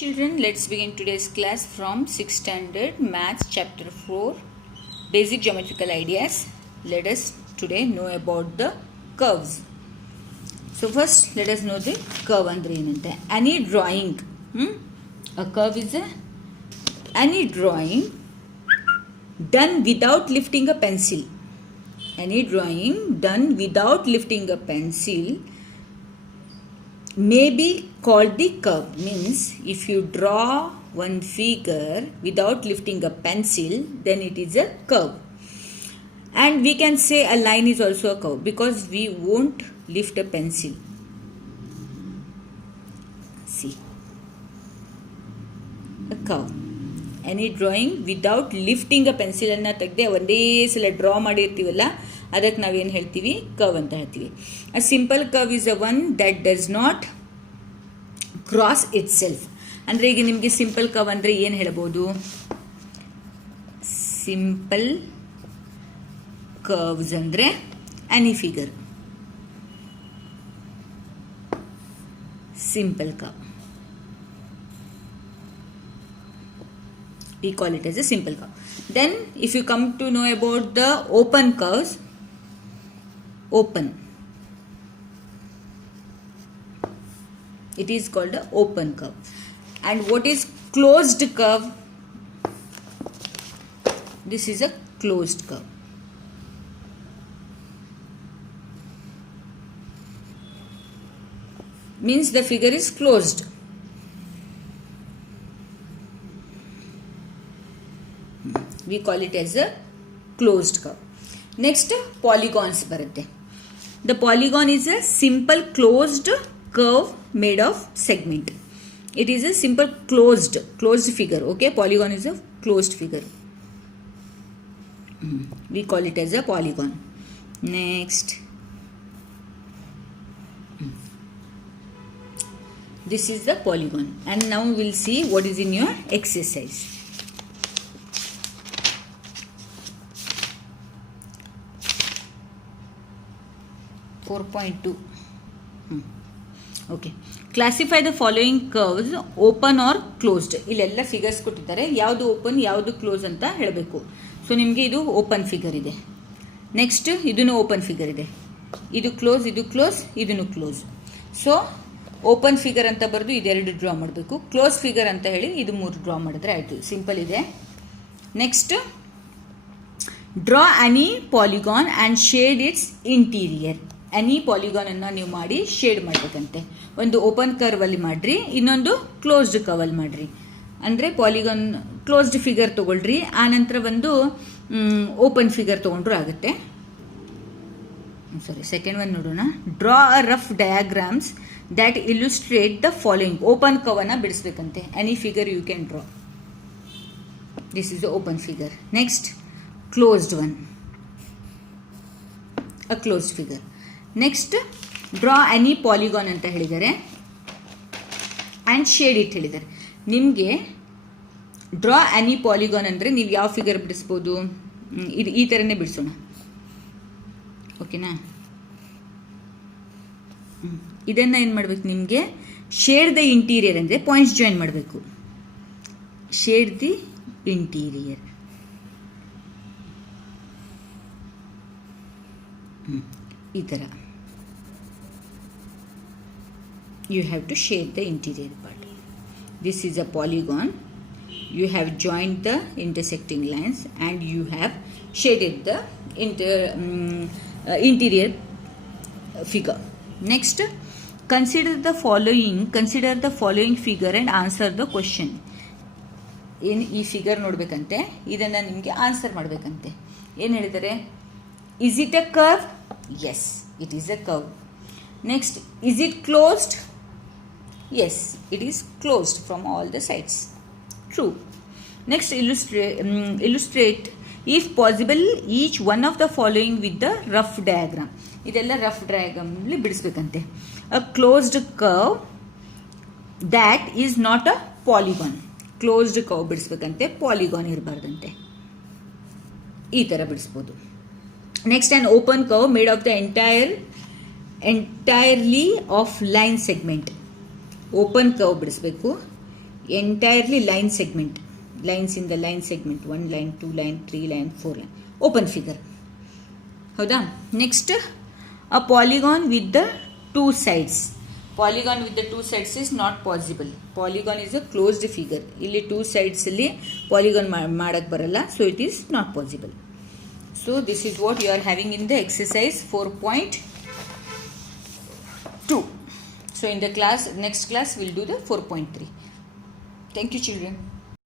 Children, let's begin today's class from 6th standard Maths chapter 4 Basic Geometrical Ideas. Let us today know about the curves. So first let us know the curve andre enante. Any drawing, a curve is any drawing done without lifting a pencil. Any drawing done without lifting a pencil may be called the curve. Means if you draw one figure without lifting a pencil, then it is a curve. And we can say a line is also a curve because we won't lift a pencil. See, a curve. Any drawing without lifting a pencil ಅನ್ನ ತೆಗೆದೆ ಒಂದೇ ಸಲ ಡ್ರಾ ಮಾಡಿರ್ತೀವಲ್ಲ, ಅದಕ್ಕೆ ನಾವೇನು ಹೇಳ್ತೀವಿ? ಕರ್ವ್ ಅಂತ ಹೇಳ್ತೀವಿ. A simple curve is a one that does not cross itself. ಅಂದರೆ ಈಗ ನಿಮಗೆ ಸಿಂಪಲ್ ಕರ್ವ್ ಅಂದರೆ ಏನು ಹೇಳ್ಬೋದು? ಸಿಂಪಲ್ ಕರ್ವ್ಸ್ ಅಂದರೆ any figure. Simple curve. We call it as a simple curve. Then if you come to know about the open curves, open, it is called a open curve. And what is closed curve? This is a closed curve. Means the figure is closed. We call it as a closed curve. Next, polygons barutte. The polygon is a simple closed curve made of segment. It is a simple closed figure. Okay, polygon is a closed figure. We call it as a polygon. Next, this is the polygon. And now we will see what is in your exercise. Okay. Classify the following curves open or closed. ಇಲ್ಲೆಲ್ಲ ಫಿಗರ್ಸ್ ಕೊಟ್ಟಿದ್ದಾರೆ, ಯಾವುದು ಓಪನ್ ಯಾವುದು ಕ್ಲೋಸ್ ಅಂತ ಹೇಳಬೇಕು. ಸೊ ನಿಮಗೆ ಇದು open figure ಇದೆ. ನೆಕ್ಸ್ಟ್ ಇದನ್ನು ಓಪನ್ ಫಿಗರ್ ಇದೆ. ಇದು ಕ್ಲೋಸ್, ಇದನ್ನು ಕ್ಲೋಸ್. ಸೊ ಓಪನ್ ಫಿಗರ್ ಅಂತ ಬರೆದು ಇದೆರಡು ಡ್ರಾ ಮಾಡಬೇಕು. ಕ್ಲೋಸ್ ಫಿಗರ್ ಅಂತ ಹೇಳಿ ಇದು 3 ಡ್ರಾ ಮಾಡಿದ್ರೆ ಆಯಿತು. ಸಿಂಪಲ್ ಇದೆ. Next, draw any polygon and shade its interior. Any polygon ಅನ್ನು ನೀವು ಮಾಡಿ ಶೇಡ್ ಮಾಡಬೇಕಂತೆ. ಒಂದು ಓಪನ್ ಕರ್ವ್ ಅಲ್ಲಿ ಮಾಡ್ರಿ, ಇನ್ನೊಂದು ಕ್ಲೋಸ್ಡ್ ಕರ್ವ್ ಅಲ್ಲಿ ಮಾಡ್ರಿ. ಅಂದರೆ ಪಾಲಿಗಾನ್ ಕ್ಲೋಸ್ಡ್ ಫಿಗರ್ ತಗೊಳ್ರಿ, ಆನಂತರ ಒಂದು ಓಪನ್ ಫಿಗರ್ ತಗೊಂಡ್ರು ಆಗುತ್ತೆ. ಸಾರಿ, ಸೆಕೆಂಡ್ ಒನ್ ನೋಡೋಣ. Draw a rough diagrams that illustrate the following. Open curve ಅನ್ನ ಬಿಡಿಸ್ಬೇಕಂತೆ. Any figure you can draw. This is the open figure. Next, closed one, a closed figure. Next, draw any polygon ಅಂತ ಹೇಳಿದ್ದಾರೆ and shade it ಹೇಳಿದ್ದಾರೆ. ನಿಮಗೆ draw any polygon ಅಂದರೆ ನೀವು ಯಾವ ಫಿಗರ್ ಬಿಡಿಸ್ಬೋದು? ಇದು ಈ ಥರನೇ ಬಿಡಿಸೋಣ. ಓಕೆನಾ? ಇದನ್ನು ಏನು ಮಾಡಬೇಕು? ನಿಮಗೆ ಶೇಡ್ ದ ಇಂಟೀರಿಯರ್ ಅಂದರೆ ಪಾಯಿಂಟ್ಸ್ ಜಾಯಿನ್ ಮಾಡಬೇಕು. Shade the interior. ಈ ಥರ you have to shade the interior part. This is a polygon. You have joined the intersecting lines and you have shaded the interior figure. Next, consider the following figure and answer the question. ಈ ಫಿಗರ್ ನೋಡಬೇಕಂತೆ, ಇದನ್ನು ನಿಮಗೆ ಆನ್ಸರ್ ಮಾಡಬೇಕಂತೆ. ಏನು ಹೇಳಿದ್ದಾರೆ? Is it a curve? Yes, it is a curve. Next, is it closed? Yes, it is closed from all the sides. True. Next, illustrate if possible each one of the following with the rough diagram. ಇದೆಲ್ಲ rough diagram ಅಲ್ಲಿ ಬಿಡಿಸ್ಬೇಕಂತೆ. A closed curve that is not a polygon. Closed curve ಬಿಡಿಸ್ಬೇಕಂತೆ, polygon ಇರಬಾರ್ದಂತೆ. ಈ ಥರ ಬಿಡಿಸ್ಬೋದು. Next, an open curve made of the entirely of line segment. Open curve ಬಿಡಿಸ್ಬೇಕು. Entirely line segment, lines in the line segment, 1 line, 2 line, 3 line, 4 line, open figure. ಹೌದಾ? Next a polygon with the 2 sides. Polygon with the 2 sides is not possible. Polygon is a closed figure. ಇಲ್ಲಿ 2 sides ಅಲ್ಲಿ polygon ಮಾಡಕ್ಕೆ ಬರಲ್ಲ, so it is not possible. So this is what you are having in the exercise 4.2. So in the class, next class we'll do the 4.3. Thank you children.